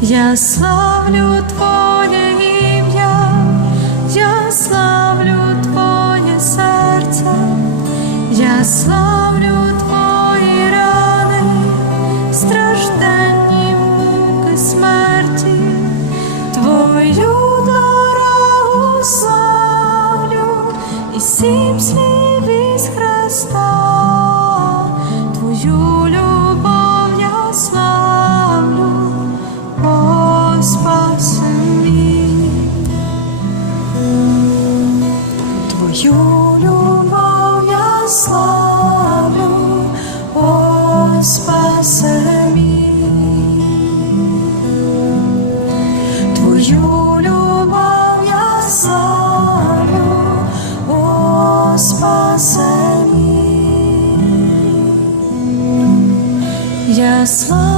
Я славлю Твоє ім'я, я славлю Твоє серце, я славлю Твої рани, стражденні муки смерті, Твою дорогу славлю і сім слів із Христа, Твою любов я славлю. Твою любов я славлю, о спасе мій. Твою любов я славлю, о спасе мій. Я славлю.